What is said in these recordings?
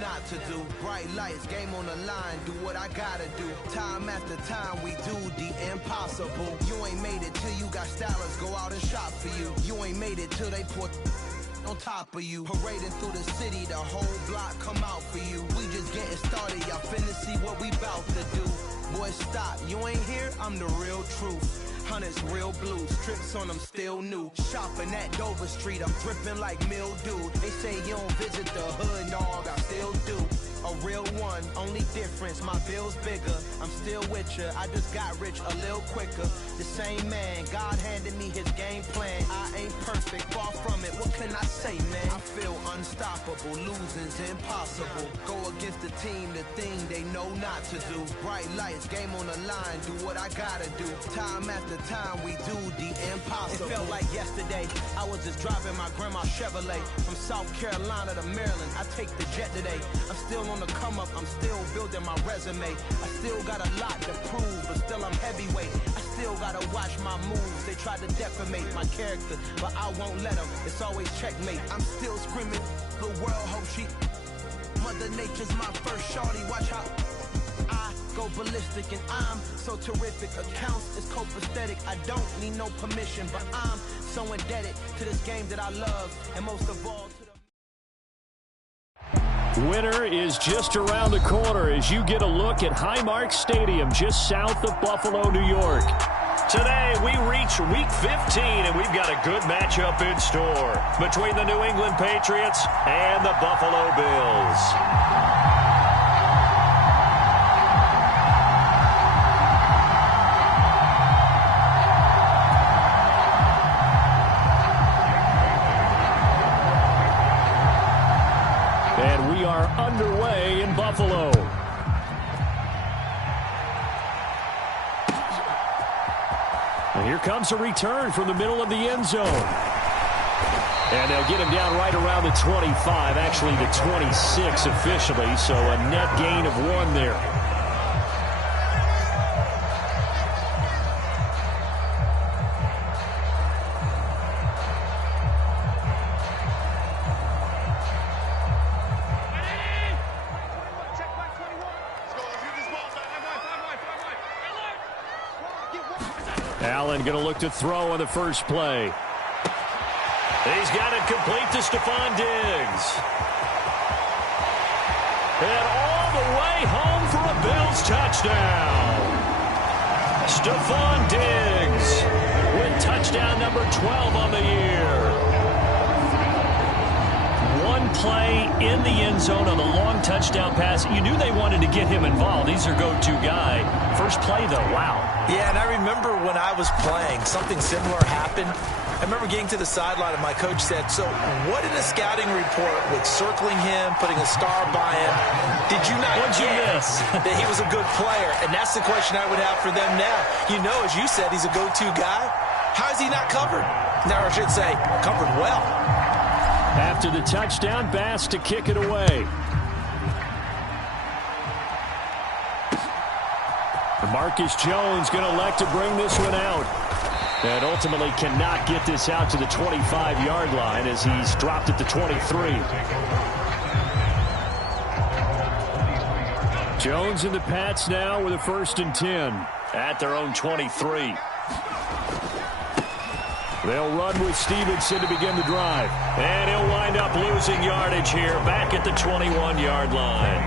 not to do. Bright lights, game on the line, do what I gotta do. Time after time, we do the impossible. You ain't made it till you got stylers go out and shop for you. You ain't made it till they put on top of you. Parading through the city, the whole block come out for you. We just getting started, y'all finna see what we bout to do. Boy, stop, you ain't here, I'm the real truth. Hunters, real blues, trips on them still new. Shopping at Dover Street, I'm dripping like mildew. They say you don't visit the hood, dog, I still do. A real one, only difference, my bill's bigger. I'm still with ya, I just got rich a little quicker. The same man, God handed me his game plan. I ain't perfect, far from it, what can I say, man? I feel unstoppable, losing's impossible. Go against the team, the thing they know not to do. Bright lights, game on the line, do what I gotta do. Time after time, we do the impossible. It felt like yesterday, I was just driving my grandma's Chevrolet. From South Carolina to Maryland, I take the jet today. I'm still on the come up, I'm still building my resume. I still got a lot to prove, but still I'm heavyweight. I still gotta watch my moves. They try to defamate my character, but I won't let them. It's always checkmate. I'm still screaming, the world hope she. Mother Nature's my first shorty, watch how I go ballistic, and I'm so terrific. Accounts is copacetic. I don't need no permission, but I'm so indebted to this game that I love, and most of all to the winter is just around the corner as you get a look at Highmark Stadium just south of Buffalo, New York. Today we reach Week 15, and we've got a good matchup in store between the New England Patriots and the Buffalo Bills. Underway in Buffalo. And here comes a return from the middle of the end zone. And they'll get him down right around the 25, actually the 26 officially, so a net gain of 1 there. Allen going to look to throw on the first play. He's got it complete to Stephon Diggs. And all the way home for a Bills touchdown. Stephon Diggs with touchdown number 12 on the year. One play in the end zone on the long touchdown pass. You knew they wanted to get him involved. He's their go-to guy. First play, though, wow. Yeah, and I remember when I was playing, something similar happened. I remember getting to the sideline, and my coach said, so what in a scouting report with circling him, putting a star by him, did you not get that he was a good player? And that's the question I would have for them now. You know, as you said, he's a go-to guy. How is he not covered? Now, I should say, covered well. After the touchdown, Bass to kick it away. Marcus Jones going to elect to bring this one out. And ultimately cannot get this out to the 25-yard line as he's dropped at the 23. Jones and the Pats now with a 1st and 10 at their own 23. They'll run with Stevenson to begin the drive. And he'll wind up losing yardage here back at the 21-yard line.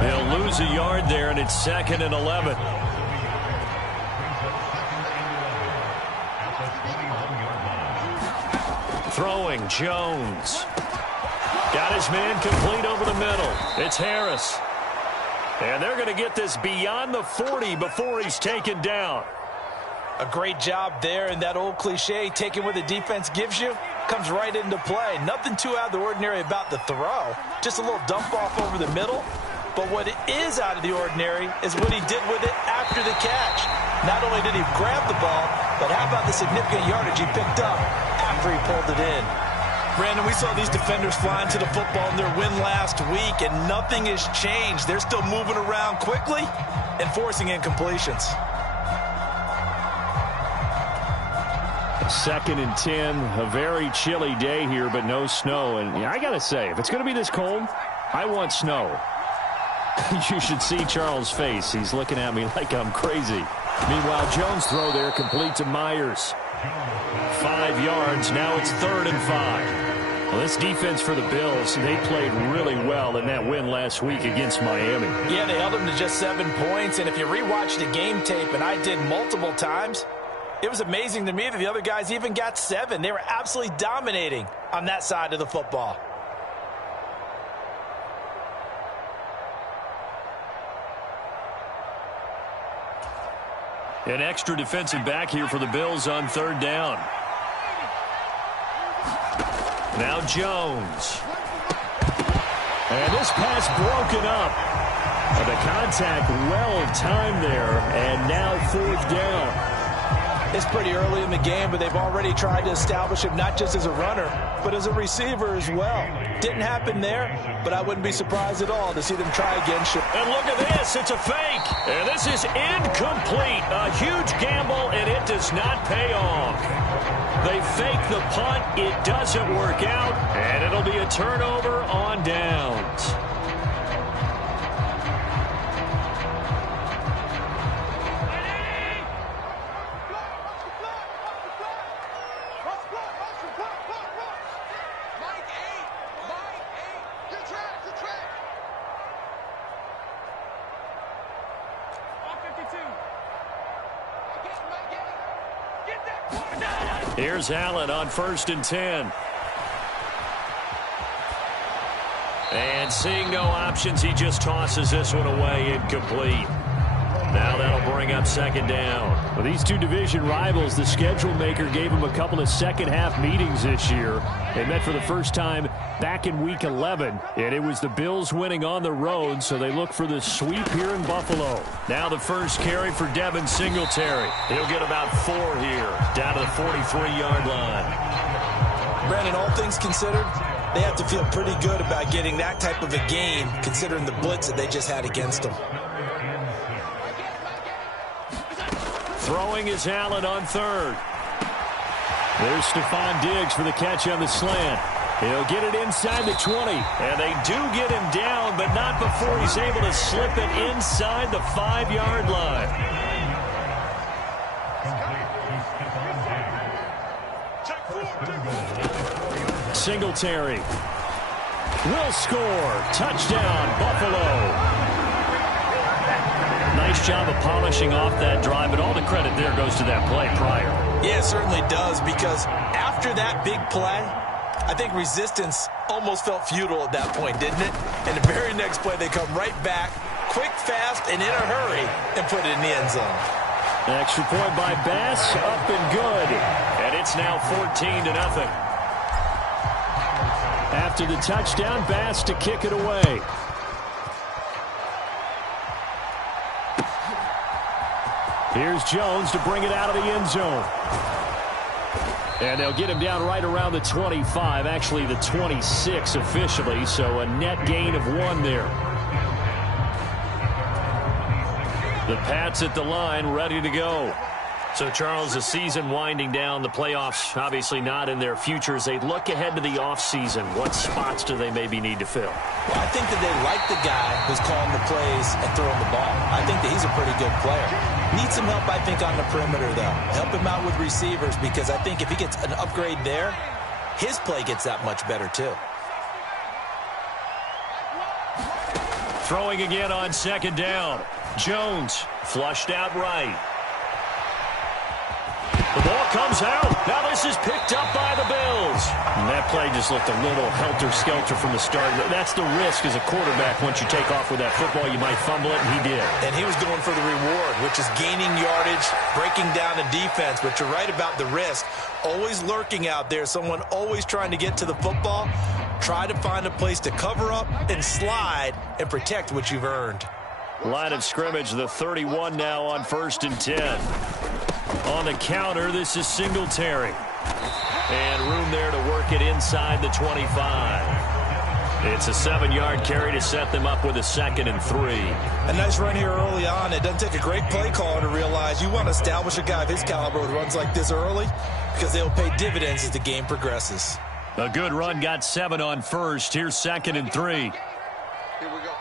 They'll lose a yard there, and it's 2nd and 11. Throwing, Jones. Got his man complete over the middle. It's Harris. And they're going to get this beyond the 40 before he's taken down. A great job there, and that old cliche, taking what the defense gives you, comes right into play. Nothing too out of the ordinary about the throw. Just a little dump off over the middle. But what is out of the ordinary is what he did with it after the catch. Not only did he grab the ball, but how about the significant yardage he picked up after he pulled it in. Brandon, we saw these defenders flying to the football in their win last week, and nothing has changed. They're still moving around quickly and forcing incompletions. 2nd and 10, a very chilly day here, but no snow. And I got to say, if it's going to be this cold, I want snow. You should see Charles' face. He's looking at me like I'm crazy. Meanwhile, Jones' throw there complete to Myers. 5 yards. Now it's 3rd and 5. Well, this defense for the Bills, they played really well in that win last week against Miami. Yeah, they held them to just 7 points. And if you rewatch the game tape, and I did multiple times, it was amazing to me that the other guys even got 7. They were absolutely dominating on that side of the football. An extra defensive back here for the Bills on 3rd down. Now Jones. And this pass broken up. The contact well timed there, and now 4th down. It's pretty early in the game, but they've already tried to establish him not just as a runner, but as a receiver as well. Didn't happen there, but I wouldn't be surprised at all to see them try again. And look at this. It's a fake. And this is incomplete. A huge gamble, and it does not pay off. They fake the punt. It doesn't work out, and it'll be a turnover on downs. Here's Allen on 1st and 10. And seeing no options, he just tosses this one away, incomplete. Now that'll bring up 2nd down. Well, these two division rivals, the schedule maker gave them a couple of second-half meetings this year. They met for the first time back in Week 11, and it was the Bills winning on the road, so they look for the sweep here in Buffalo. Now the first carry for Devin Singletary. He'll get about 4 here, down to the 43-yard line. Brandon, all things considered, they have to feel pretty good about getting that type of a game, considering the blitz that they just had against them. Throwing is Allen on 3rd. There's Stephon Diggs for the catch on the slant. He'll get it inside the 20. And they do get him down, but not before he's able to slip it inside the 5-yard line. Singletary will score. Touchdown, Buffalo. Nice job of polishing off that drive, but all the credit there goes to that play prior. Yeah, it certainly does, because after that big play, I think resistance almost felt futile at that point, didn't it? And the very next play, they come right back, quick, fast, and in a hurry, and put it in the end zone. An extra point by Bass, up and good. And it's now 14-0. After the touchdown, Bass to kick it away. Here's Jones to bring it out of the end zone. And they'll get him down right around the 25, actually the 26 officially, so a net gain of 1 there. The Pats at the line, ready to go. So, Charles, the season winding down, the playoffs obviously not in their future. As they look ahead to the offseason, what spots do they maybe need to fill? Well, I think that they like the guy who's calling the plays and throwing the ball. I think that he's a pretty good player. Needs some help, I think, on the perimeter, though. Help him out with receivers, because I think if he gets an upgrade there, his play gets that much better, too. Throwing again on 2nd down. Jones flushed out right. The ball comes out. Now this is picked up by the Bills. And that play just looked a little helter-skelter from the start. That's the risk as a quarterback. Once you take off with that football, you might fumble it, and he did. And he was going for the reward, which is gaining yardage, breaking down the defense. But you're right about the risk. Always lurking out there, someone always trying to get to the football. Try to find a place to cover up and slide and protect what you've earned. Line of scrimmage, the 31 now on 1st and 10. On the counter, this is Singletary. And room there to work it inside the 25. It's a 7-yard carry to set them up with a 2nd and 3. A nice run here early on. It doesn't take a great play caller to realize you want to establish a guy of his caliber with runs like this early, because they'll pay dividends as the game progresses. A good run, got 7 on 1st. Here's 2nd and 3. Here we go.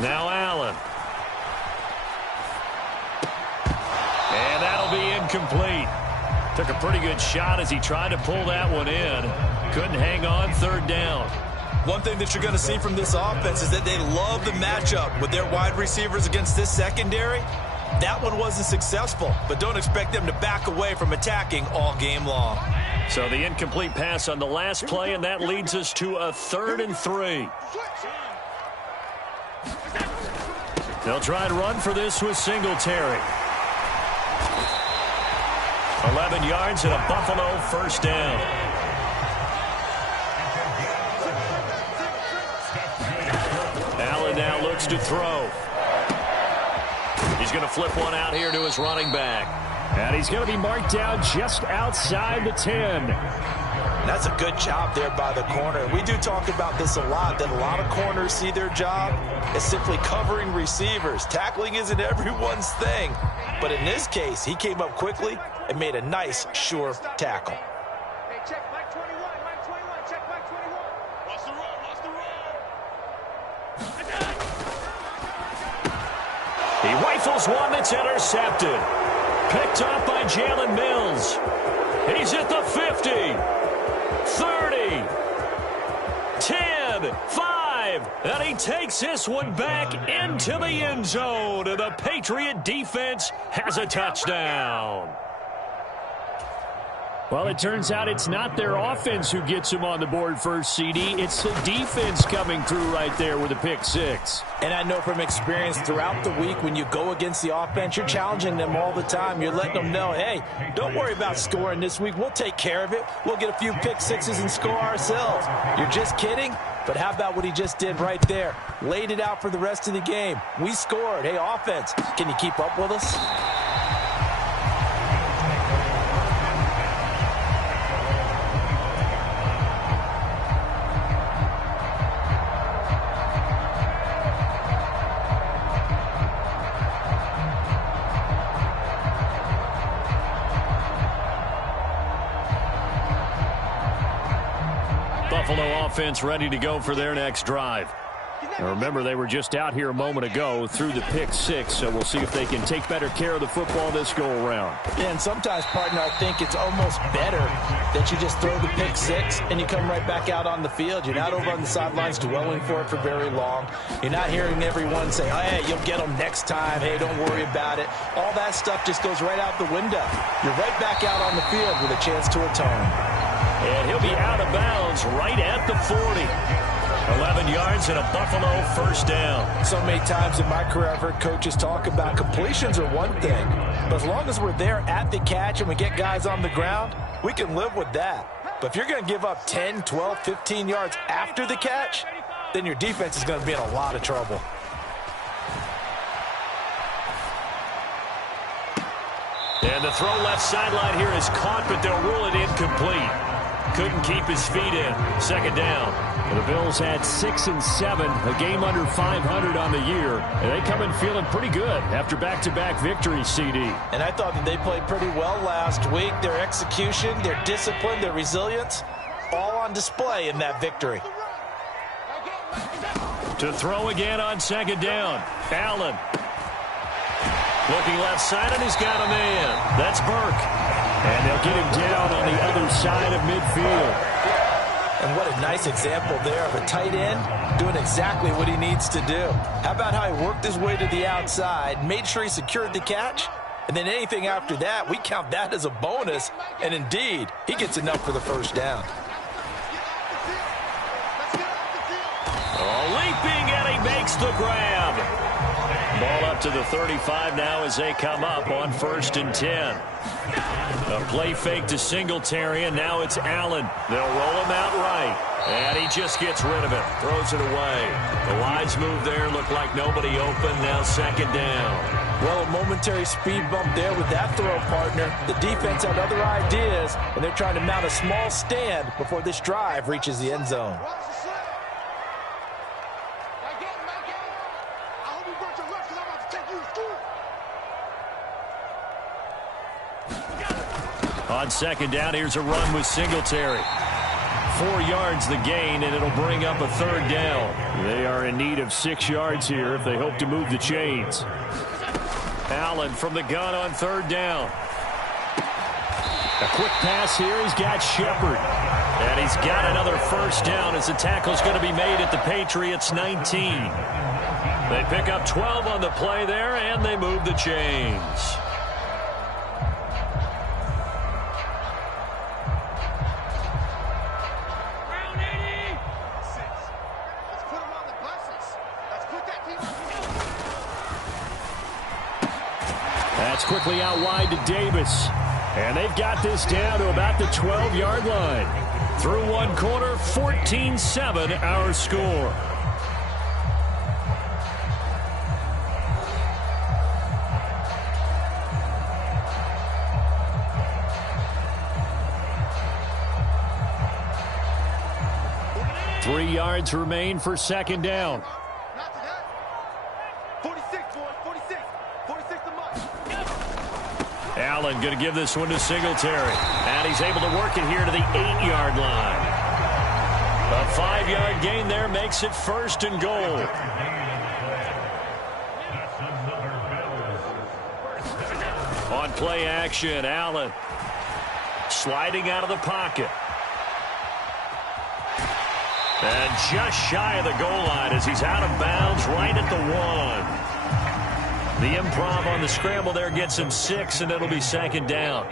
Now Allen. And that'll be incomplete. Took a pretty good shot as he tried to pull that one in. Couldn't hang on, third down. One thing that you're going to see from this offense is that they love the matchup with their wide receivers against this secondary. That one wasn't successful, but don't expect them to back away from attacking all game long. So the incomplete pass on the last play, and that leads us to a 3rd and 3. They'll try and run for this with Singletary. 11 yards and a Buffalo first down. Allen now looks to throw. He's going to flip one out here to his running back. And he's going to be marked down just outside the 10. That's a good job there by the corner. We do talk about this a lot, that a lot of corners see their job as simply covering receivers. Tackling isn't everyone's thing. But in this case, he came up quickly and made a nice, sure tackle. Hey, check Mike 21, Mike 21, check Mike 21. Watch the run, watch the run. He rifles one that's intercepted. Picked up by Jalen Mills. He's at the 50. 30. 10. 5. And he takes this one back into the end zone. And the Patriot defense has a touchdown. Well, it turns out it's not their offense who gets him on the board first, CD. It's the defense coming through right there with a pick six. And I know from experience throughout the week, when you go against the offense, you're challenging them all the time. You're letting them know, hey, don't worry about scoring this week. We'll take care of it. We'll get a few pick sixes and score ourselves. You're just kidding? But how about what he just did right there? Laid it out for the rest of the game. We scored. Hey, offense, can you keep up with us? Buffalo offense ready to go for their next drive. Now remember, they were just out here a moment ago through the pick six, so we'll see if they can take better care of the football this go-around. Yeah, and sometimes, partner, I think it's almost better that you just throw the pick six and you come right back out on the field. You're not over on the sidelines dwelling for it for very long. You're not hearing everyone say, oh, hey, you'll get them next time. Hey, don't worry about it. All that stuff just goes right out the window. You're right back out on the field with a chance to atone. And he'll be out of bounds right at the 40. 11 yards and a Buffalo first down. So many times in my career, I've heard coaches talk about completions are one thing. But as long as we're there at the catch and we get guys on the ground, we can live with that. But if you're going to give up 10, 12, 15 yards after the catch, then your defense is going to be in a lot of trouble. And the throw left sideline here is caught, but they'll rule it incomplete. Couldn't keep his feet in. Second down. The Bills had 6 and 7, a game under 500 on the year. And they come in feeling pretty good after back-to-back victories, CD. And I thought that they played pretty well last week. Their execution, their discipline, their resilience, all on display in that victory. To throw again on second down. Allen. Looking left side, and he's got a man. That's Burke. And they'll get him down on the other side of midfield. And what a nice example there of a tight end doing exactly what he needs to do. How about how he worked his way to the outside, made sure he secured the catch, and then anything after that, we count that as a bonus. And indeed, he gets enough for the first down. Oh, leaping, and he makes the grab. Ball up to the 35 now as they come up on 1st and 10. A play fake to Singletary, and now it's Allen. They'll roll him out right, and he just gets rid of it, throws it away. The wise move there, looked like nobody open, now second down. Well, a momentary speed bump there with that throw, partner. The defense had other ideas, and they're trying to mount a small stand before this drive reaches the end zone. On second down, here's a run with Singletary. 4 yards the gain, and it'll bring up a 3rd down. They are in need of 6 yards here if they hope to move the chains. Allen from the gun on 3rd down. A quick pass here. He's got Shepard. And he's got another 1st down as the tackle's going to be made at the Patriots 19. They pick up 12 on the play there, and they move the chains. That's quickly out wide to Davis. And they've got this down to about the 12-yard line. Through one quarter, 14-7 our score. Three yards remain for 2nd down. 46, boys, 46. 46 to Mike. Allen going to give this one to Singletary. And he's able to work it here to the 8-yard line. A 5-yard gain there makes it 1st and goal. On play action, Allen sliding out of the pocket. And just shy of the goal line as he's out of bounds right at the 1. The improv on the scramble there gets him 6, and it'll be 2nd down.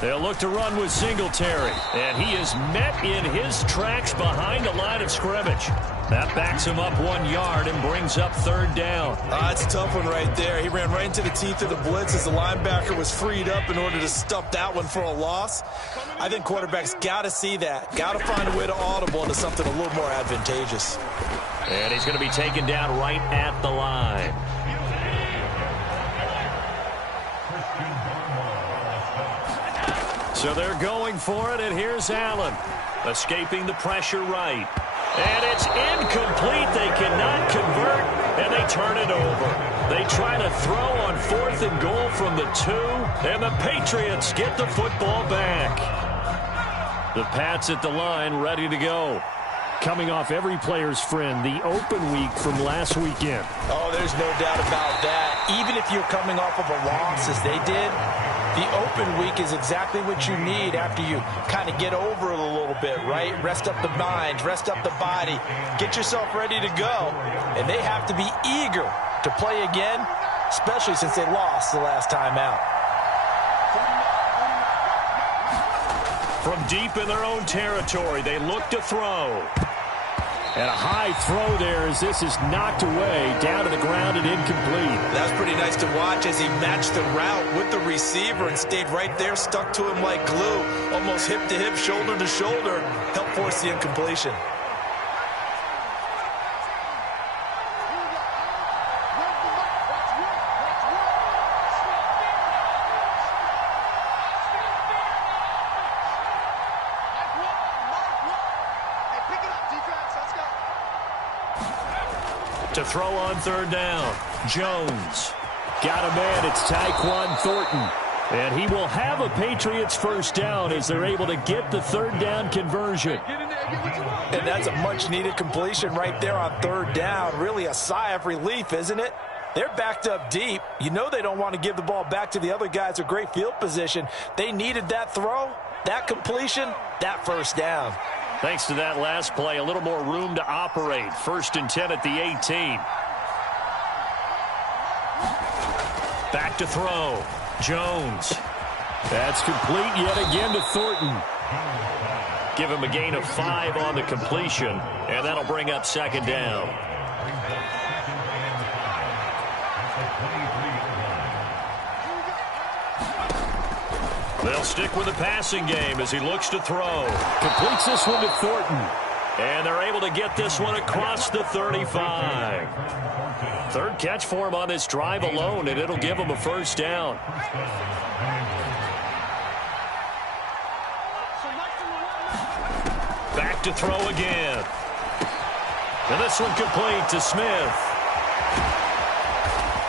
They'll look to run with Singletary, and he is met in his tracks behind the line of scrimmage. That backs him up 1 yard and brings up 3rd down. It's a tough one right there. He ran right into the teeth of the blitz as the linebacker was freed up in order to stuff that one for a loss. I think quarterbacks got to see that. Got to find a way to audible into something a little more advantageous. And he's going to be taken down right at the line. So they're going for it, and here's Allen. Escaping the pressure right. And it's incomplete. They cannot convert, and they turn it over. They try to throw on 4th and goal from the 2, and the Patriots get the football back. The Pats at the line ready to go. Coming off every player's friend, the open week from last weekend. Oh, there's no doubt about that. Even if you're coming off of a loss as they did, the open week is exactly what you need after you kind of get over it a little bit, right? Rest up the mind, rest up the body, get yourself ready to go. And they have to be eager to play again, especially since they lost the last time out. From deep in their own territory, they look to throw. And a high throw there as this is knocked away, down to the ground and incomplete. That's pretty nice to watch as he matched the route with the receiver and stayed right there, stuck to him like glue, almost hip to hip, shoulder to shoulder, helped force the incompletion. To throw on 3rd down. Jones. Got a man. It's Tyquan Thornton. And he will have a Patriots 1st down as they're able to get the 3rd down conversion. And that's a much-needed completion right there on 3rd down. Really a sigh of relief, isn't it? They're backed up deep. You know they don't want to give the ball back to the other guys with great field position. They needed that throw, that completion, that 1st down. Thanks to that last play, a little more room to operate. 1st and 10 at the 18. Back to throw. Jones. That's complete yet again to Thornton. Give him a gain of 5 on the completion, and that'll bring up 2nd down. They'll stick with the passing game as he looks to throw. Completes this one to Thornton. And they're able to get this one across the 35. 3rd catch for him on this drive alone, and it'll give him a 1st down. Back to throw again. And this one complete to Smith.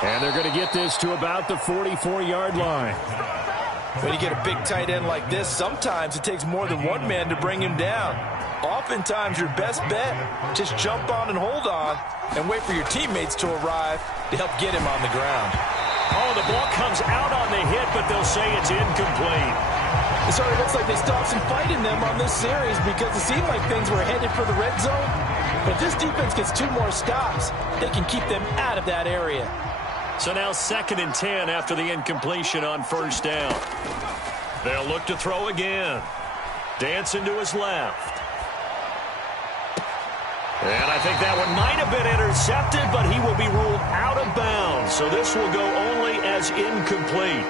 And they're going to get this to about the 44-yard line. When you get a big tight end like this, sometimes it takes more than one man to bring him down. Oftentimes, your best bet, just jump on and hold on and wait for your teammates to arrive to help get him on the ground. Oh, the ball comes out on the hit, but they'll say it's incomplete. It sort of looks like they stopped some fight in them on this series because it seemed like things were headed for the red zone. But if this defense gets 2 more stops, they can keep them out of that area. So now 2nd and 10 after the incompletion on 1st down. They'll look to throw again. Dancing to his left. And I think that one might have been intercepted, but he will be ruled out of bounds. So this will go only as incomplete.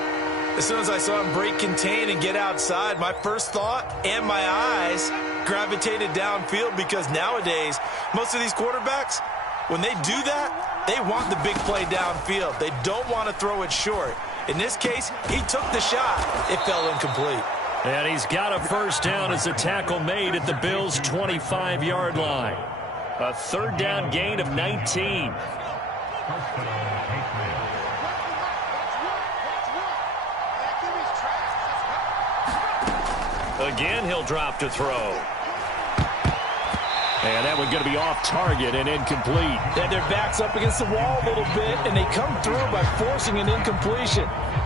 As soon as I saw him break contain and get outside, my first thought and my eyes gravitated downfield because nowadays, most of these quarterbacks, when they do that, they want the big play downfield. They don't want to throw it short. In this case, he took the shot. It fell incomplete. And he's got a 1st down as the tackle made at the Bills' 25-yard line. A 3rd down gain of 19. Again, he'll drop to throw. And that one's going to be off target and incomplete. And their back's up against the wall a little bit, and they come through by forcing an incompletion.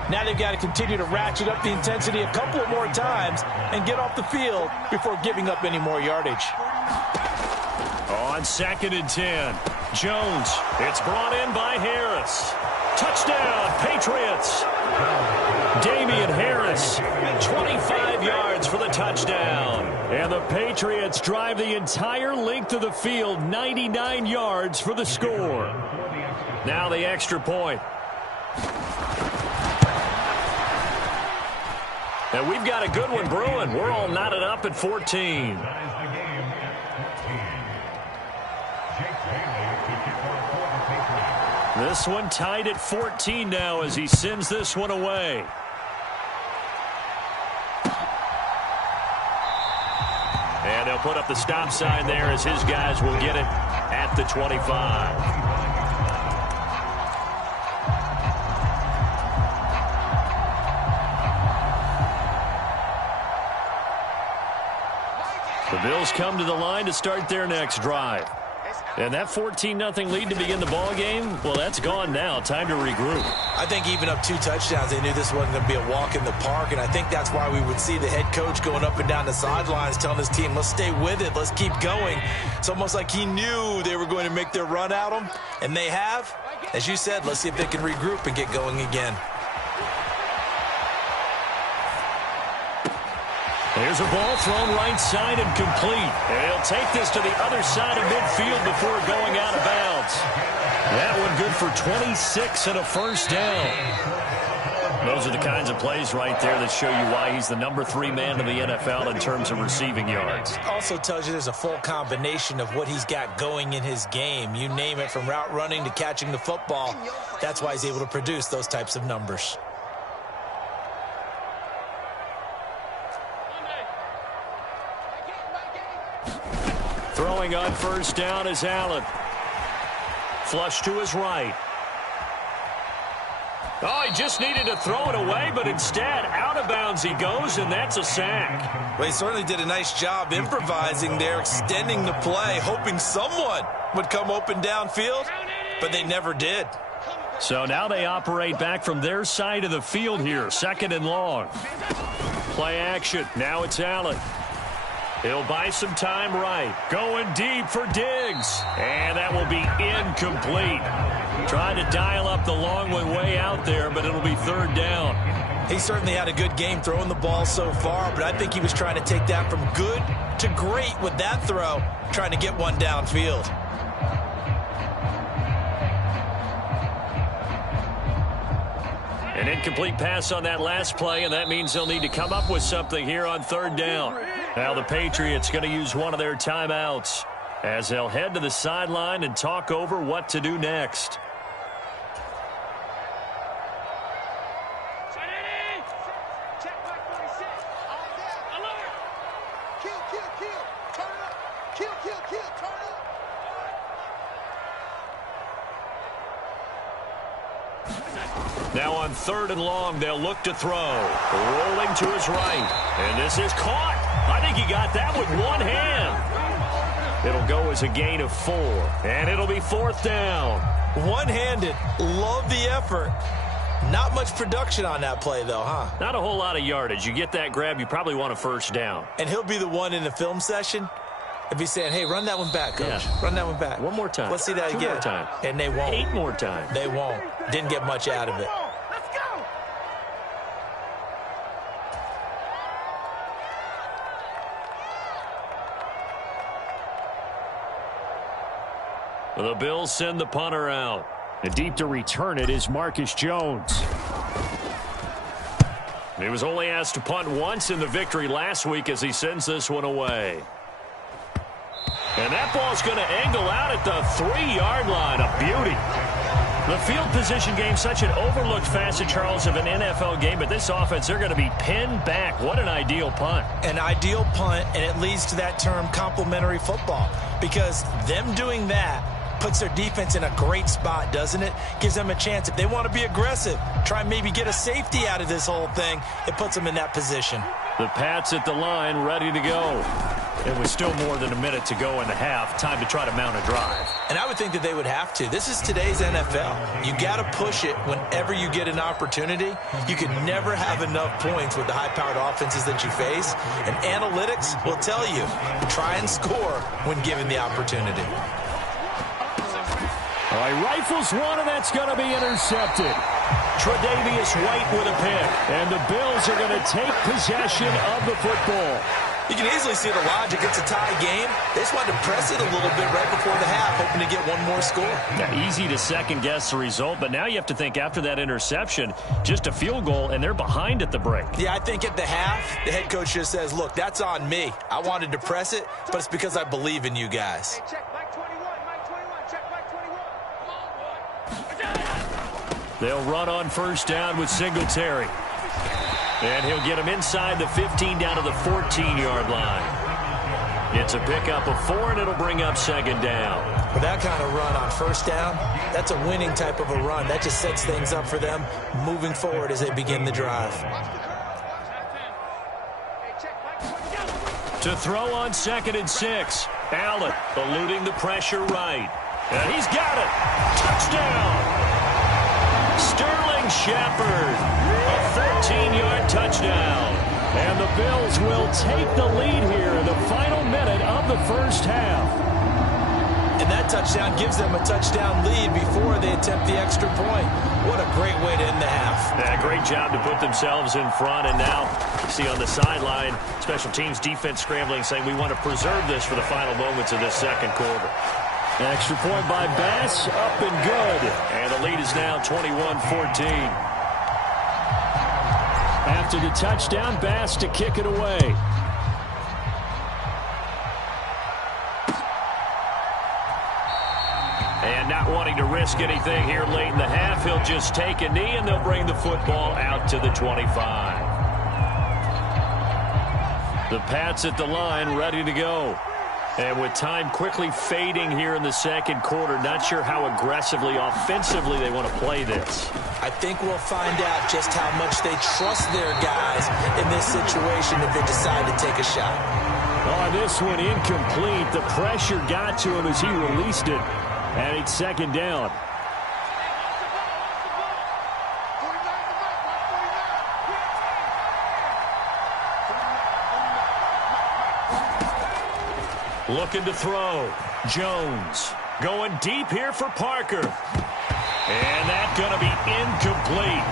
Now they've got to continue to ratchet up the intensity a couple of more times and get off the field before giving up any more yardage. On 2nd and 10, Jones. It's brought in by Harris. Touchdown, Patriots. Damian Harris, 25 yards for the touchdown. And the Patriots drive the entire length of the field, 99 yards for the score. Now the extra point. And we've got a good one brewing. We're all knotted up at 14. This one tied at 14 now as he sends this one away. And they'll put up the stop sign there as his guys will get it at the 25. The Bills come to the line to start their next drive. And that 14-0 lead to begin the ball game, well, that's gone now. Time to regroup. I think even up 2 touchdowns, they knew this wasn't going to be a walk in the park, and I think that's why we would see the head coach going up and down the sidelines telling his team, let's stay with it, let's keep going. It's almost like he knew they were going to make their run at him, and they have. As you said, let's see if they can regroup and get going again. There's a ball thrown right side and complete. And he'll take this to the other side of midfield before going out of bounds. That one good for 26 and a 1st down. Those are the kinds of plays right there that show you why he's the number 3 man in the NFL in terms of receiving yards. Also tells you there's a full combination of what he's got going in his game. You name it, from route running to catching the football. That's why he's able to produce those types of numbers. Throwing on 1st down is Allen. Flush to his right. Oh, he just needed to throw it away, but instead, out of bounds he goes, and that's a sack. Well, he certainly did a nice job improvising there, extending the play, hoping someone would come open downfield, but they never did. So now they operate back from their side of the field here, 2nd and long. Play action. Now it's Allen. He'll buy some time right. Going deep for Diggs. And that will be incomplete. Trying to dial up the long way out there, but it'll be 3rd down. He certainly had a good game throwing the ball so far, but I think he was trying to take that from good to great with that throw, trying to get one downfield. An incomplete pass on that last play, and that means they'll need to come up with something here on 3rd down. Now the Patriots going to use one of their timeouts as they'll head to the sideline and talk over what to do next. Now on 3rd and long, they'll look to throw. Rolling to his right. And this is caught. I think he got that with one hand. It'll go as a gain of 4. And it'll be 4th down. One-handed. Love the effort. Not much production on that play, though, huh? Not a whole lot of yardage. You get that grab, you probably want a 1st down. And he'll be the one in the film session. If he's saying, hey, run that one back, Coach. Yeah. Run that one back. One more time. Let's see that 2 again. more times. And they won't. 8 more times. They won't. Didn't get much out of it. Let's go! The Bills send the punter out. And deep to return it is Marcus Jones. He was only asked to punt once in the victory last week as he sends this one away. And that ball's going to angle out at the 3-yard line. A beauty. The field position game, such an overlooked facet, Charles, of an NFL game. But this offense, they're going to be pinned back. What an ideal punt. An ideal punt, and it leads to that term complementary football. Because them doing that puts their defense in a great spot, doesn't it? Gives them a chance. If they want to be aggressive, try and maybe get a safety out of this whole thing, it puts them in that position. The Pats at the line, ready to go. It was still more than a minute to go in the half. Time to try to mount a drive. And I would think that they would have to. This is today's NFL. You got to push it whenever you get an opportunity. You can never have enough points with the high-powered offenses that you face. And analytics will tell you, try and score when given the opportunity. All right, rifles one, and that's going to be intercepted. Tre'Davious White with a pick. And the Bills are going to take possession of the football. You can easily see the logic. It's a tie game. They just wanted to press it a little bit right before the half, hoping to get one more score. Yeah, easy to second-guess the result, but now you have to think after that interception, just a field goal, and they're behind at the break. Yeah, I think at the half, the head coach just says, look, that's on me. I wanted to press it, but it's because I believe in you guys. Hey, check Mike 21, Mike 21, check Mike 21. Come on, boy. They'll run on 1st down with Singletary. And he'll get him inside the 15 down to the 14-yard line. It's a pickup of 4, and it'll bring up 2nd down. For that kind of run on 1st down, that's a winning type of a run. That just sets things up for them moving forward as they begin the drive. To throw on 2nd and 6. Allen eluding the pressure right. And he's got it. Touchdown. Sterling Shepard. A 14-yard touchdown. And the Bills will take the lead here in the final minute of the 1st half. And that touchdown gives them a touchdown lead before they attempt the extra point. What a great way to end the half. Yeah, great job to put themselves in front. And now you see on the sideline, special teams defense scrambling, saying we want to preserve this for the final moments of this 2nd quarter. Extra point by Bass, up and good. And the lead is now 21-14. After the touchdown, Bass to kick it away. And not wanting to risk anything here late in the half, he'll just take a knee, and they'll bring the football out to the 25. The Pats at the line, ready to go. And with time quickly fading here in the 2nd quarter, not sure how aggressively, offensively they want to play this. I think we'll find out just how much they trust their guys in this situation if they decide to take a shot. Oh, this one incomplete. The pressure got to him as he released it. And it's 2nd down. Looking to throw. Jones going deep here for Parker. And that's going to be incomplete.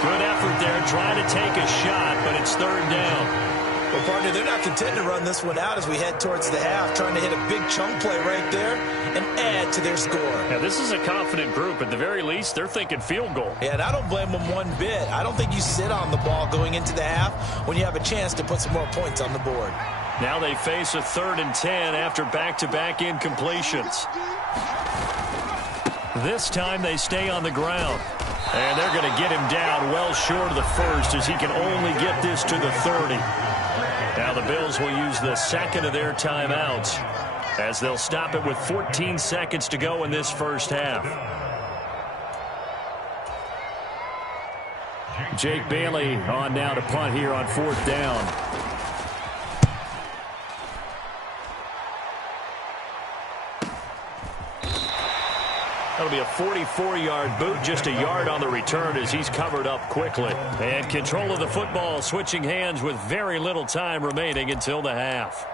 Good effort there trying to take a shot, but it's 3rd down. Well, partner, they're not content to run this one out as we head towards the half, trying to hit a big chunk play right there and add to their score. Yeah, this is a confident group. At the very least, they're thinking field goal. Yeah, and I don't blame them one bit. I don't think you sit on the ball going into the half when you have a chance to put some more points on the board. Now they face a 3rd and 10 after back-to-back incompletions. This time they stay on the ground. And they're going to get him down well short of the 1st as he can only get this to the 30. Now the Bills will use the 2nd of their timeouts as they'll stop it with 14 seconds to go in this 1st half. Jake Bailey on now to punt here on 4th down. That'll be a 44-yard boot, just a yard on the return as he's covered up quickly. And control of the football, switching hands with very little time remaining until the half.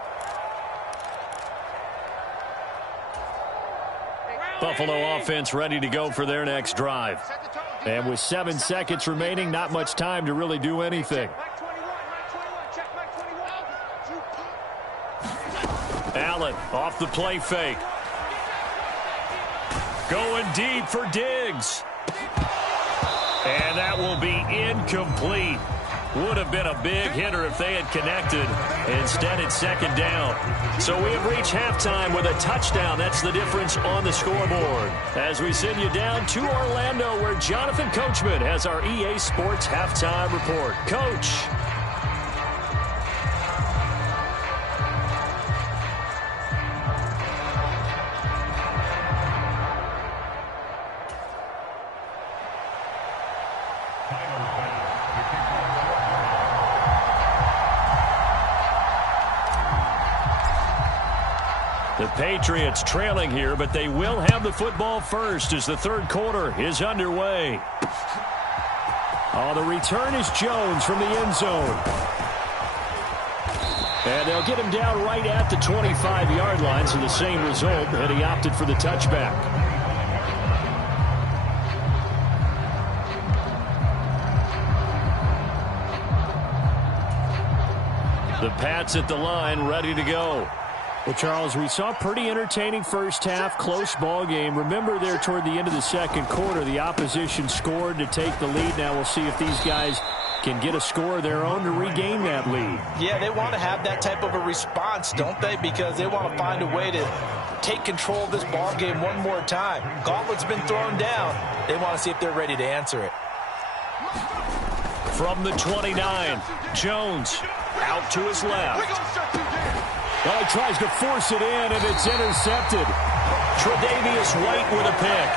Buffalo offense ready to go for their next drive. And with 7 seconds remaining, not much time to really do anything. Allen off the play fake. Going deep for Diggs. And that will be incomplete. Would have been a big hitter if they had connected. Instead, it's 2nd down. So we have reached halftime with a touchdown. That's the difference on the scoreboard. As we send you down to Orlando, where Jonathan Coachman has our EA Sports Halftime Report. Coach. The Patriots trailing here, but they will have the football first as the 3rd quarter is underway. Oh, the return is Jones from the end zone. And they'll get him down right at the 25-yard line, so the same result, and he opted for the touchback. The Pats at the line, ready to go. Well, Charles, we saw a pretty entertaining first half, close ball game. Remember there toward the end of the 2nd quarter, the opposition scored to take the lead. Now we'll see if these guys can get a score of their own to regain that lead. Yeah, they want to have that type of a response, don't they? Because they want to find a way to take control of this ball game one more time. Gauntlet's been thrown down. They want to see if they're ready to answer it. From the 29, Jones out to his left. Well, he tries to force it in, and it's intercepted. Tre'Davious White with a pick.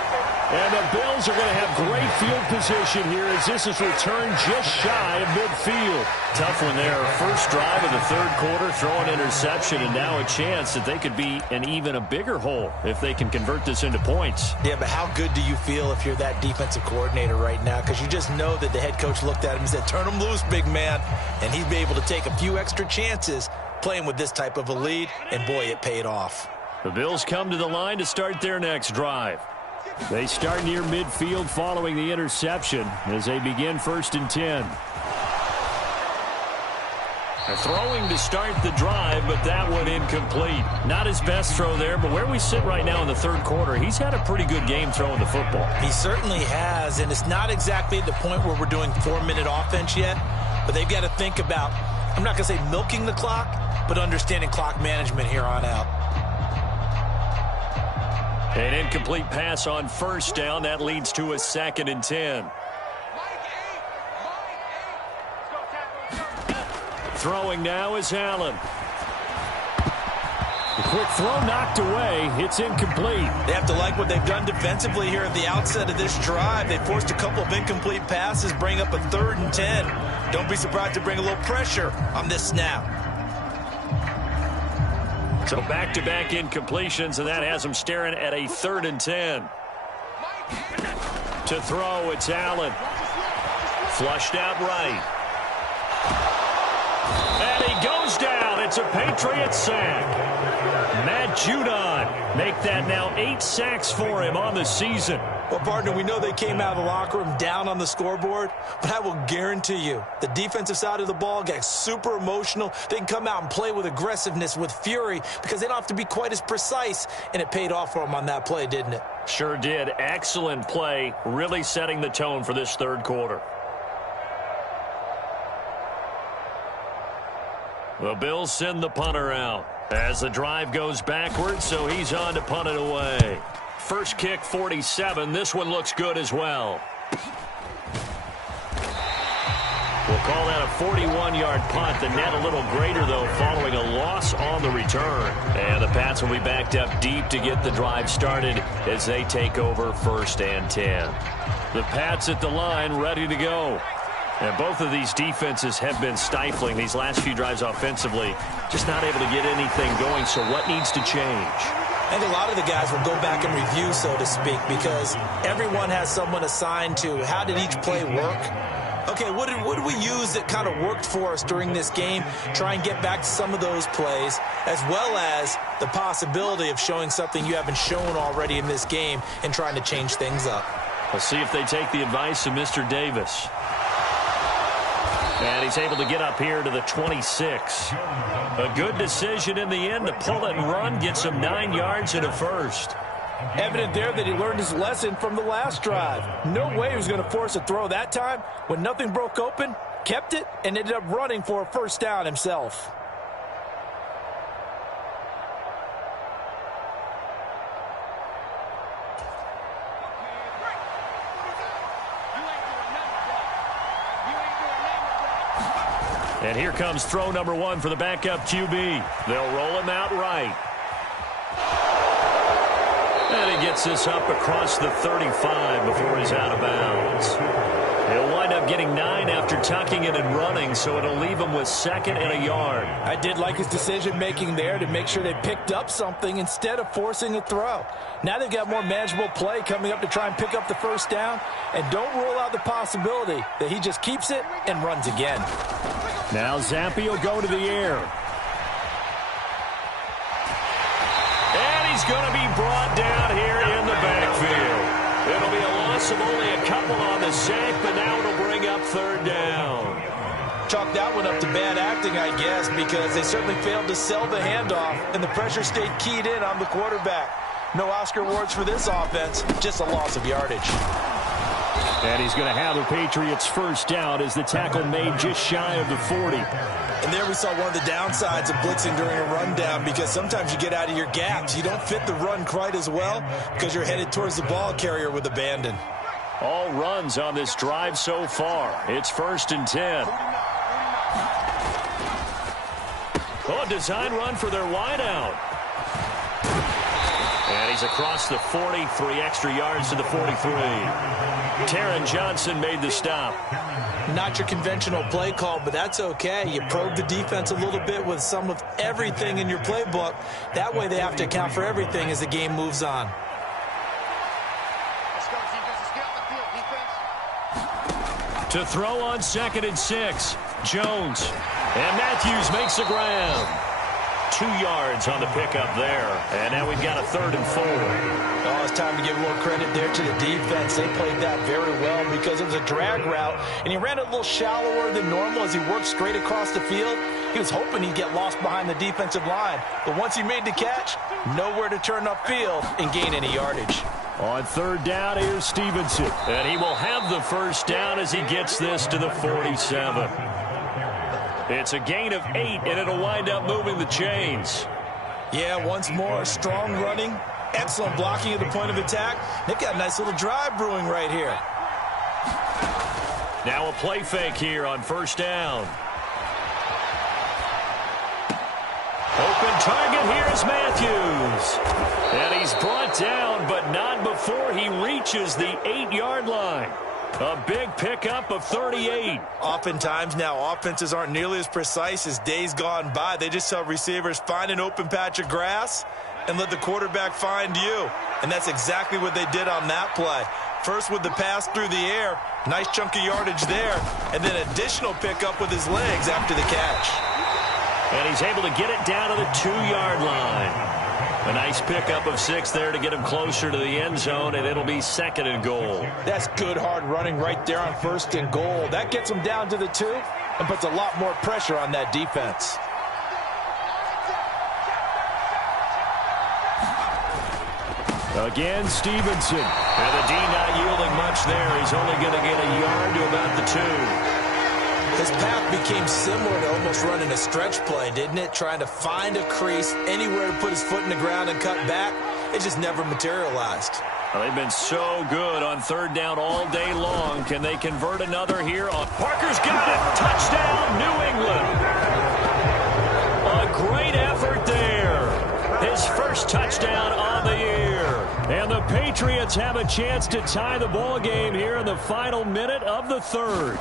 And the Bills are going to have great field position here as this is returned just shy of midfield. Tough one there. First drive of the 3rd quarter, throwing interception, and now a chance that they could be in even a bigger hole if they can convert this into points. Yeah, but how good do you feel if you're that defensive coordinator right now? Because you just know that the head coach looked at him and said, turn him loose, big man. And he'd be able to take a few extra chances playing with this type of a lead, and boy, it paid off. The Bills come to the line to start their next drive. They start near midfield following the interception as they begin 1st and 10. Throwing to start the drive, but that one incomplete. Not his best throw there, but where we sit right now in the 3rd quarter, he's had a pretty good game throwing the football. He certainly has, and it's not exactly at the point where we're doing 4-minute offense yet, but they've got to think about, I'm not going to say milking the clock, but understanding clock management here on out. An incomplete pass on 1st down. That leads to a 2nd and 10. Throwing now is Allen. The quick throw knocked away. It's incomplete. They have to like what they've done defensively here at the outset of this drive. They forced a couple of incomplete passes, bring up a 3rd and 10. Don't be surprised to bring a little pressure on this snap. So back-to-back incompletions, and that has them staring at a 3rd and 10. To throw, it's Allen. Flushed out right. And he goes down. It's a Patriots sack. Matt Judon make that now 8 sacks for him on the season. Well, partner, we know they came out of the locker room down on the scoreboard, but I will guarantee you the defensive side of the ball got super emotional. They can come out and play with aggressiveness, with fury, because they don't have to be quite as precise, and it paid off for them on that play, didn't it? Sure did. Excellent play, really setting the tone for this 3rd quarter. The Bills send the punter out as the drive goes backwards, so he's on to punt it away. First kick, 47. This one looks good as well. We'll call that a 41-yard punt. The net a little greater, though, following a loss on the return. And the Pats will be backed up deep to get the drive started as they take over 1st and 10. The Pats at the line, ready to go. And both of these defenses have been stifling these last few drives offensively. Just not able to get anything going. So what needs to change? I think a lot of the guys will go back and review, so to speak, because everyone has someone assigned to how did each play work. Okay, what did we use that kind of worked for us during this game? Try and get back to some of those plays, as well as the possibility of showing something you haven't shown already in this game and trying to change things up. We'll see if they take the advice of Mr. Davis. And he's able to get up here to the 26. A good decision in the end to pull it and run, gets him 9 yards and a first. Evident there that he learned his lesson from the last drive. No way he was going to force a throw that time. When nothing broke open, kept it, and ended up running for a first down himself. And here comes throw number 1 for the backup QB. They'll roll him out right. And he gets this up across the 35 before he's out of bounds. He'll wind up getting 9 after tucking it and running, so it'll leave him with 2nd and a yard. I did like his decision-making there to make sure they picked up something instead of forcing a throw. Now they've got more manageable play coming up to try and pick up the first down, and don't rule out the possibility that he just keeps it and runs again. Now Zampi will go to the air. And he's going to be brought down here in the backfield. It'll be a loss of only a couple on the sack, but now it'll bring up 3rd down. Chalk that one up to bad acting, I guess, because they certainly failed to sell the handoff, and the pressure stayed keyed in on the quarterback. No Oscar awards for this offense, just a loss of yardage. And he's going to have the Patriots first down as the tackle made just shy of the 40. And there we saw one of the downsides of blitzing during a rundown, because sometimes you get out of your gaps. You don't fit the run quite as well because you're headed towards the ball carrier with abandon. All runs on this drive so far. It's 1st and 10. Oh, a design run for their wideout. And he's across the 40, 3 extra yards to the 43. Taron Johnson made the stop. Not your conventional play call, but that's okay. You probe the defense a little bit with some of everything in your playbook. That way they have to account for everything as the game moves on. Let's go, defense. Let's get on the field, defense. To throw on 2nd and 6. Jones. And Matthews makes the ground. 2 yards on the pickup there. And now we've got a 3rd and 4. Oh, it's time to give a little credit there to the defense. They played that very well because it was a drag route, and he ran it a little shallower than normal as he worked straight across the field. He was hoping he'd get lost behind the defensive line, but once he made the catch, nowhere to turn upfield and gain any yardage. On 3rd down, here's Stevenson. And he will have the first down as he gets this to the 47. It's a gain of 8, and it'll wind up moving the chains. Yeah, once more, strong running, excellent blocking at the point of attack. They've got a nice little drive brewing right here. Now a play fake here on 1st down. Open target here is Matthews. And he's brought down, but not before he reaches the 8-yard line. A big pickup of 38. Oftentimes now, offenses aren't nearly as precise as days gone by. They just tell receivers, find an open patch of grass and let the quarterback find you. And that's exactly what they did on that play. First with the pass through the air, nice chunk of yardage there, and then additional pickup with his legs after the catch. And he's able to get it down to the 2-yard line. A nice pickup of 6 there to get him closer to the end zone, and it'll be 2nd and goal. That's good hard running right there on 1st and goal. That gets him down to the 2 and puts a lot more pressure on that defense. Again, Stevenson. And the D not yielding much there. He's only going to get a yard to about the 2. His path became similar to almost running a stretch play, didn't it? Trying to find a crease, anywhere to put his foot in the ground and cut back. It just never materialized. Well, they've been so good on 3rd down all day long. Can they convert another here? Parker's got it. Touchdown, New England. A great effort there. His first touchdown on the year. And the Patriots have a chance to tie the ball game here in the final minute of the 3rd.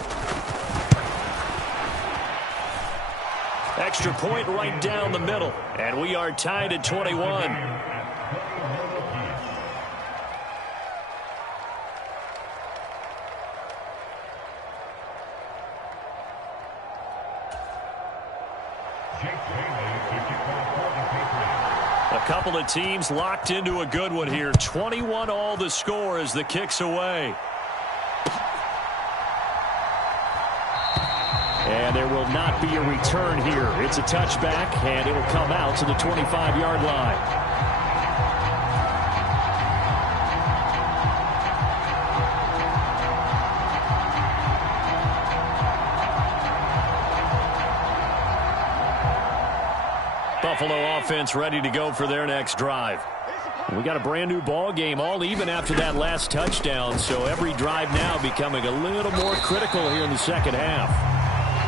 Extra point right down the middle. And we are tied at 21. A couple of teams locked into a good one here. 21 all the score as the kick's away. And there will not be a return here. It's a touchback, and it'll come out to the 25-yard line. Buffalo offense ready to go for their next drive. We got a brand new ball game, all even after that last touchdown, so every drive now becoming a little more critical here in the second half.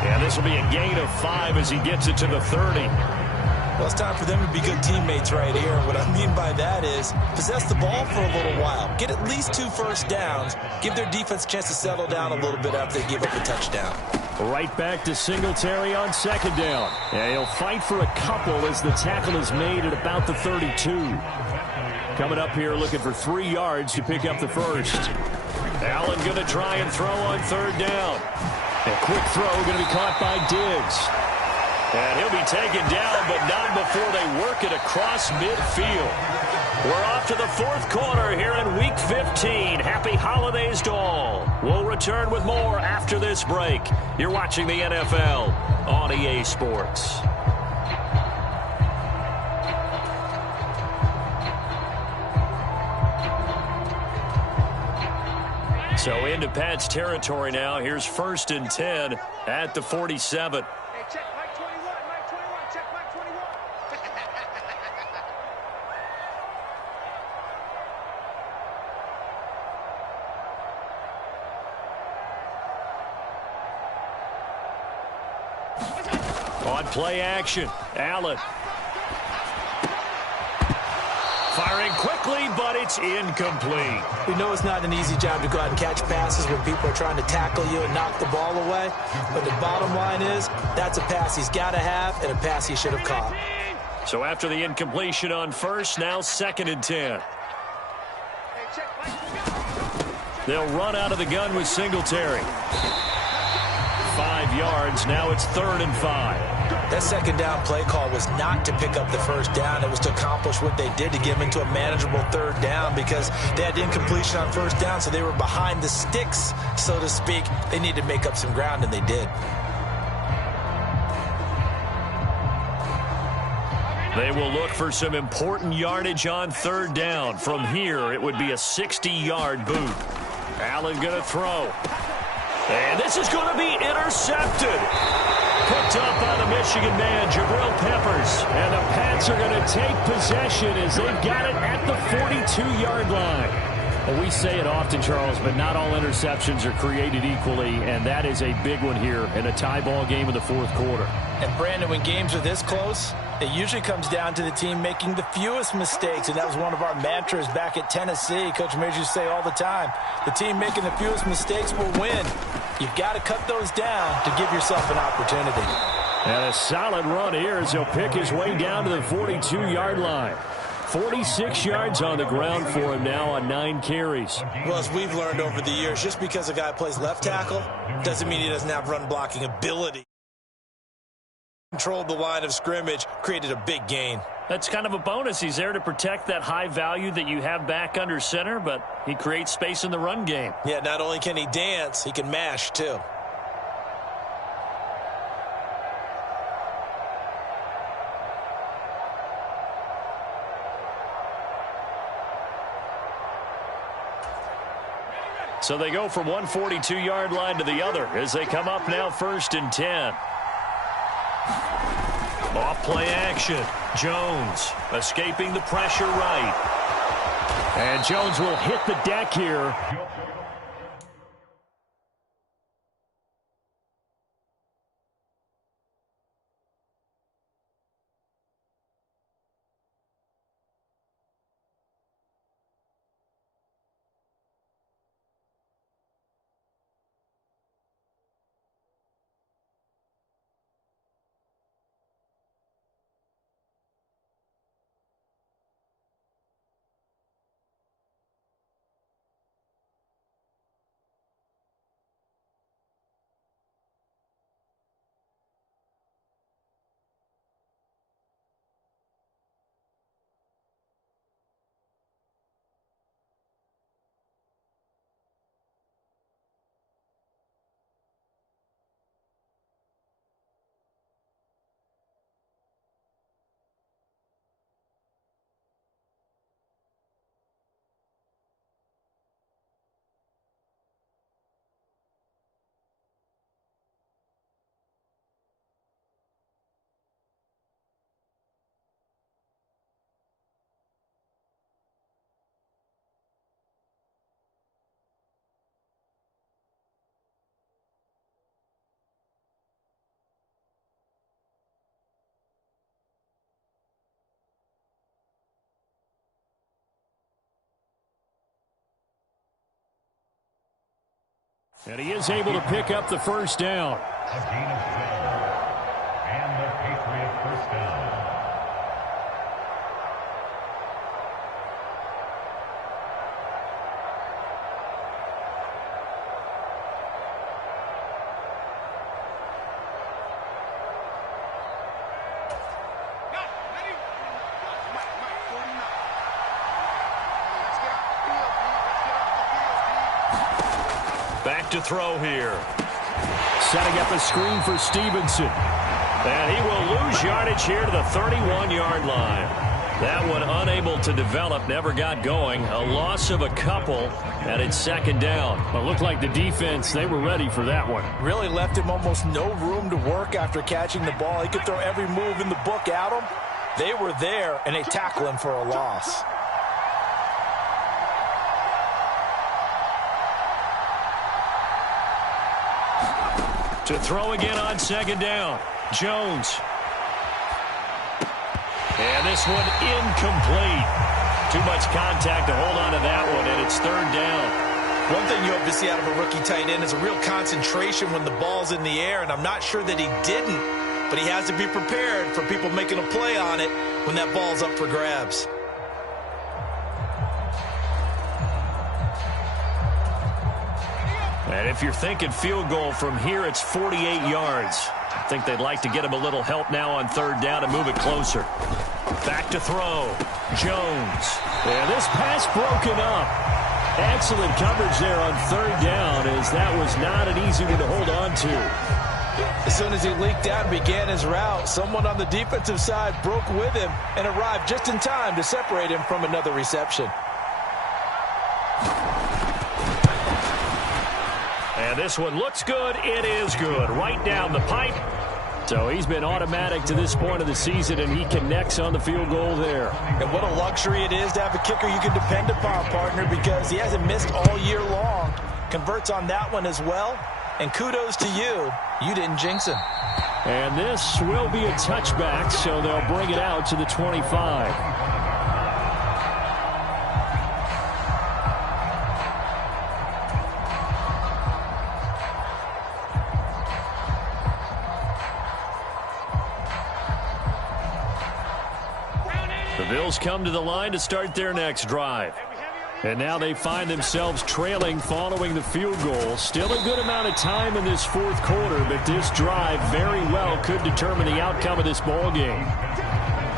And this will be a gain of 5 as he gets it to the 30. Well, it's time for them to be good teammates right here. What I mean by that is possess the ball for a little while. Get at least 2 first downs. Give their defense a chance to settle down a little bit after they give up a touchdown. Right back to Singletary on second down. And he'll fight for a couple as the tackle is made at about the 32. Coming up here looking for 3 yards to pick up the first. Allen going to try and throw on third down. A quick throw going to be caught by Diggs. And he'll be taken down, but not before they work it across midfield. We're off to the fourth quarter here in Week 15. Happy holidays to all. We'll return with more after this break. You're watching the NFL on EA Sports. So into Pat's territory now. Here's 1st and 10 at the 47. Hey, check Mike 21, Mike 21, check Mike 21. On play action, Allen. Firing quickly, but it's incomplete. We know it's not an easy job to go out and catch passes when people are trying to tackle you and knock the ball away. But the bottom line is that's a pass he's got to have and a pass he should have caught. So after the incompletion on first, now 2nd and 10. Hey, check Mike. They'll run out of the gun with Singletary. 5 yards. Now it's 3rd and 5. That second down play call was not to pick up the first down. It was to accomplish what they did, to get them into a manageable 3rd down, because they had incompletion on first down, so they were behind the sticks, so to speak. They needed to make up some ground, and they did. They will look for some important yardage on 3rd down. From here, it would be a 60-yard boot. Allen going to throw. And this is going to be intercepted. Picked up by the Michigan man, Jabril Peppers. And the Pats are going to take possession as they've got it at the 42-yard line. Well, we say it often, Charles, but not all interceptions are created equally, and that is a big one here in a tie ball game in the 4th quarter. And, Brandon, when games are this close, it usually comes down to the team making the fewest mistakes, and that was one of our mantras back at Tennessee. Coach Mears used to say all the time, the team making the fewest mistakes will win. You've got to cut those down to give yourself an opportunity. And a solid run here as he'll pick his way down to the 42-yard line. 46 yards on the ground for him now on 9 carries. Well, as we've learned over the years, just because a guy plays left tackle doesn't mean he doesn't have run blocking ability. Controlled the line of scrimmage, created a big gain. That's kind of a bonus. He's there to protect that high value that you have back under center, but he creates space in the run game. Yeah, not only can he dance, he can mash too. So they go from one 42-yard line to the other as they come up now 1st and 10. Off play action. Jones escaping the pressure right. And Jones will hit the deck here. And he is able to pick up the first down. A gain of 12. And the Patriot first down. Back to throw here. Setting up a screen for Stevenson. And he will lose yardage here to the 31-yard line. That one unable to develop, never got going. A loss of a couple, and it's second down. Well, it looked like the defense, they were ready for that one. Really left him almost no room to work after catching the ball. He could throw every move in the book at him. They were there, and they tackle him for a loss. To throw again on second down. Jones. And this one incomplete. Too much contact to hold on to that one, and it's third down. One thing you hope to see out of a rookie tight end is a real concentration when the ball's in the air, and I'm not sure that he didn't, but he has to be prepared for people making a play on it when that ball's up for grabs. And if you're thinking field goal from here, it's 48 yards. I think they'd like to get him a little help now on third down and move it closer. Back to throw. Jones. And this pass broken up. Excellent coverage there on third down, as that was not an easy one to hold on to. As soon as he leaked out and began his route, someone on the defensive side broke with him and arrived just in time to separate him from another reception. And this one looks good. It is good. Right down the pipe. So he's been automatic to this point of the season, and he connects on the field goal there. And what a luxury it is to have a kicker you can depend upon, partner, because he hasn't missed all year long. Converts on that one as well. And kudos to you. You didn't jinx him. And this will be a touchback, so they'll bring it out to the 25. The Bills come to the line to start their next drive. And now they find themselves trailing following the field goal. Still a good amount of time in this fourth quarter, but this drive very well could determine the outcome of this ball game.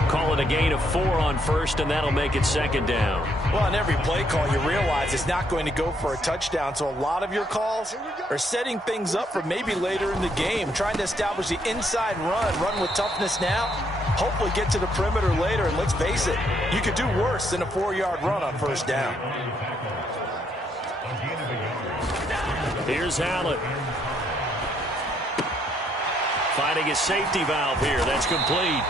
Call it a gain of 4 on first, and that'll make it second down. Well, on every play call, you realize it's not going to go for a touchdown, so a lot of your calls are setting things up for maybe later in the game, trying to establish the inside run with toughness now, hopefully get to the perimeter later, and let's face it, you could do worse than a 4-yard run on first down. Here's Allen. Finding a safety valve here. That's complete.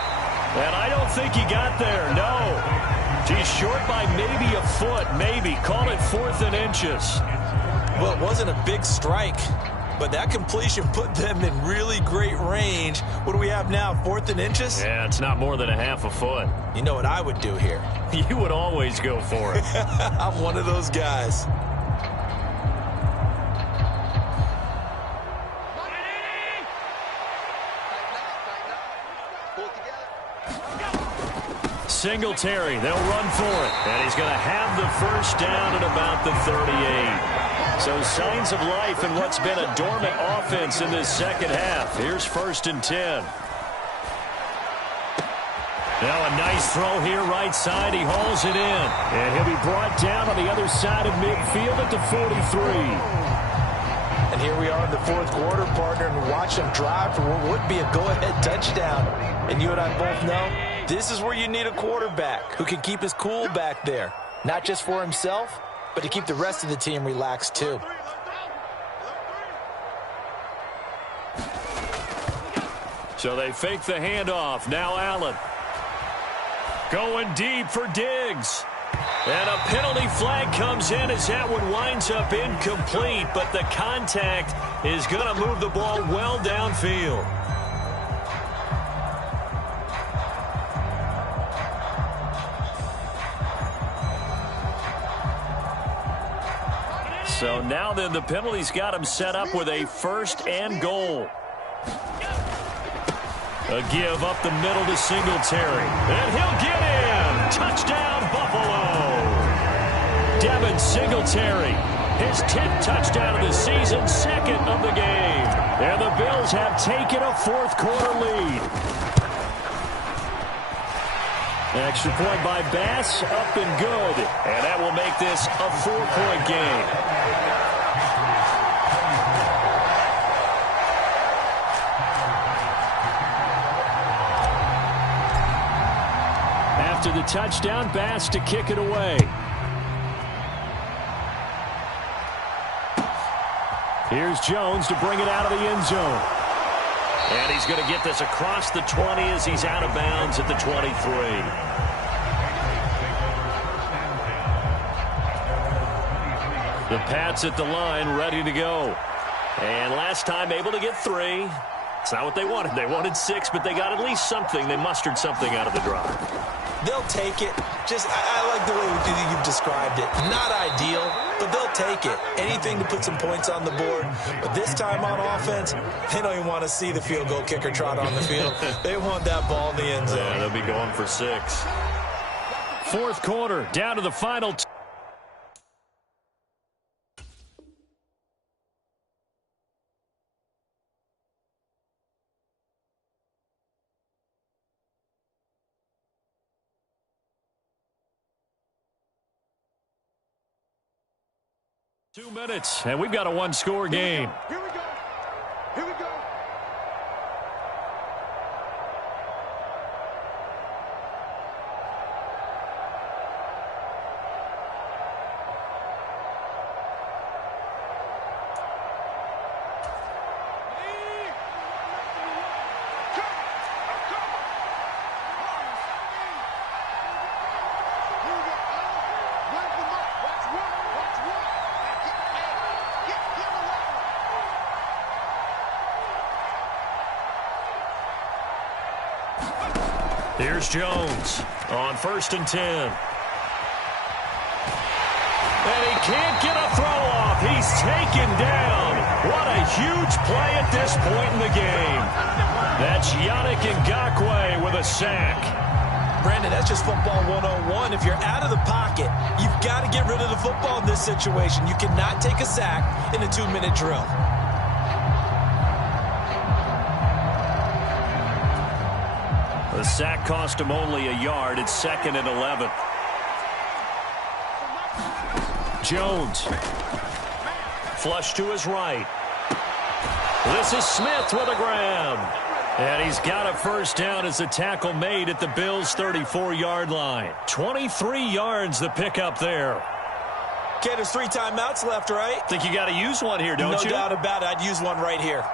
And I don't think he got there, no. He's short by maybe a foot, maybe. Call it 4th and inches. Well, it wasn't a big strike, but that completion put them in really great range. What do we have now, 4th and inches? Yeah, it's not more than a half a foot. You know what I would do here? You would always go for it. I'm one of those guys. Singletary, they'll run for it. And he's going to have the first down at about the 38. So signs of life in what's been a dormant offense in this second half. Here's 1st and 10. Now a nice throw here right side. He hauls it in. And he'll be brought down on the other side of midfield at the 43. And here we are in the fourth quarter, partner, and watch him drive for what would be a go-ahead touchdown. And you and I both know this is where you need a quarterback who can keep his cool back there. Not just for himself, but to keep the rest of the team relaxed too. So they fake the handoff. Now Allen. Going deep for Diggs. And a penalty flag comes in as that one winds up incomplete, but the contact is going to move the ball well downfield. So now then the penalty's got him set up with a 1st and goal. A give up the middle to Singletary. And he'll get in. Touchdown, Buffalo. Devin Singletary. His 10th touchdown of the season, 2nd of the game. And the Bills have taken a 4th quarter lead. Extra point by Bass, up and good. And that will make this a 4-point game. After the touchdown, Bass to kick it away. Here's Jones to bring it out of the end zone. And he's going to get this across the 20 as he's out of bounds at the 23. The Pats at the line, ready to go. And last time able to get 3. It's not what they wanted. They wanted 6, but they got at least something. They mustered something out of the drive. They'll take it. I like the way you've described it. Not ideal, but they'll take it. Anything to put some points on the board. But this time on offense, they don't even want to see the field goal kicker trot on the field. They want that ball in the end zone. Yeah, they'll be going for 6. 4th quarter, down to the final 2. Two minutes, and we've got a 1-score game. Here we go. Here we go. Here's Jones on 1st and 10. And he can't get a throw off. He's taken down. What a huge play at this point in the game. That's Yannick Ngakoue with a sack. Brandon, that's just football 101. If you're out of the pocket, you've got to get rid of the football in this situation. You cannot take a sack in a 2-minute drill. The sack cost him only a yard. It's 2nd and 11. Jones. Flush to his right. This is Smith with a grab. And he's got a 1st down as the tackle made at the Bills' 34-yard line. 23 yards the pickup there. Okay, there's 3 timeouts left, right? Think you got to use one here, don't you? No doubt about it. I'd use one right here.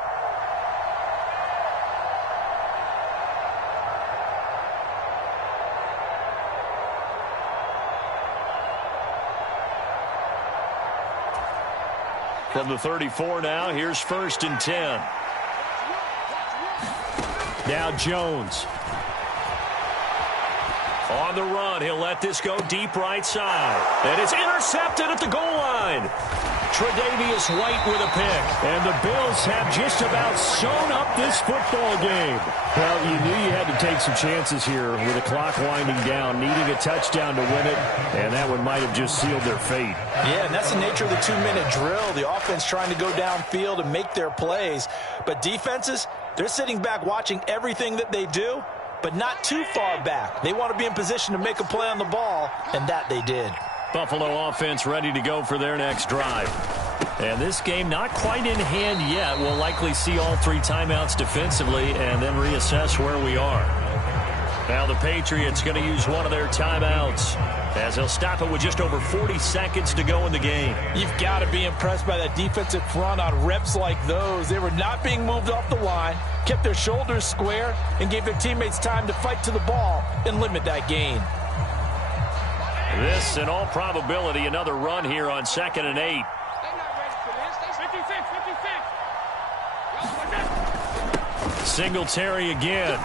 From the 34 now, here's 1st and 10. Now Jones. On the run, he'll let this go deep right side. And it's intercepted at the goal line. Tre'Davious White with a pick. And the Bills have just about sewn up this football game. Well, you knew you had to take some chances here with the clock winding down, needing a touchdown to win it, and that one might have just sealed their fate. Yeah, and that's the nature of the 2-minute drill. The offense trying to go downfield and make their plays. But defenses, they're sitting back watching everything that they do, but not too far back. They want to be in position to make a play on the ball, and that they did. Buffalo offense ready to go for their next drive. And this game not quite in hand yet. We'll likely see all 3 timeouts defensively and then reassess where we are. Now the Patriots going to use one of their timeouts as they'll stop it with just over 40 seconds to go in the game. You've got to be impressed by that defensive front on reps like those. They were not being moved off the line, kept their shoulders square, and gave their teammates time to fight to the ball and limit that gain. This, in all probability, another run here on 2nd and 8. Singletary again.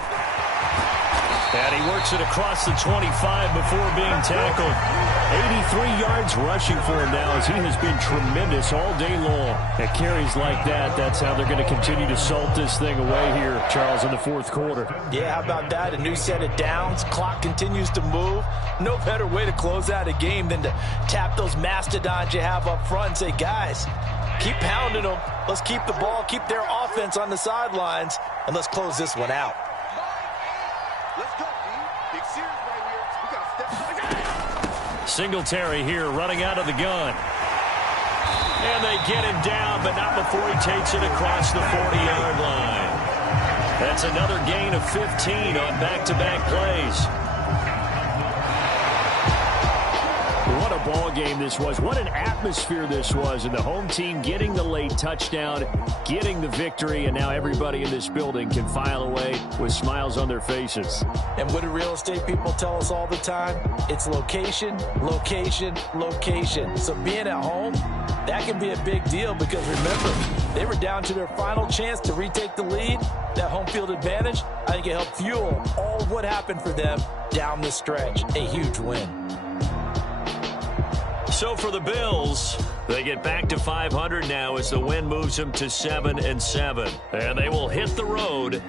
And he works it across the 25 before being tackled. 83 yards rushing for him now as he has been tremendous all day long. At carries like that, that's how they're going to continue to salt this thing away here, Charles, in the fourth quarter. Yeah, how about that? A new set of downs. Clock continues to move. No better way to close out a game than to tap those mastodons you have up front and say, guys, keep pounding them. Let's keep the ball, keep their offense on the sidelines, and let's close this one out. Let's go, D. Big series right here. We got to step. Singletary here running out of the gun. And they get him down, but not before he takes it across the 40-yard line. That's another gain of 15 on back-to-back plays. What a ball game this was. What an atmosphere this was. And the home team getting the late touchdown, getting the victory, and now everybody in this building can file away with smiles on their faces. And what do real estate people tell us all the time? It's location, location, location. So being at home, that can be a big deal because remember, they were down to their final chance to retake the lead. That home field advantage, I think it helped fuel all of what happened for them down the stretch. A huge win. So for the Bills, they get back to 500 now as the win moves them to 7-7. And they will hit the road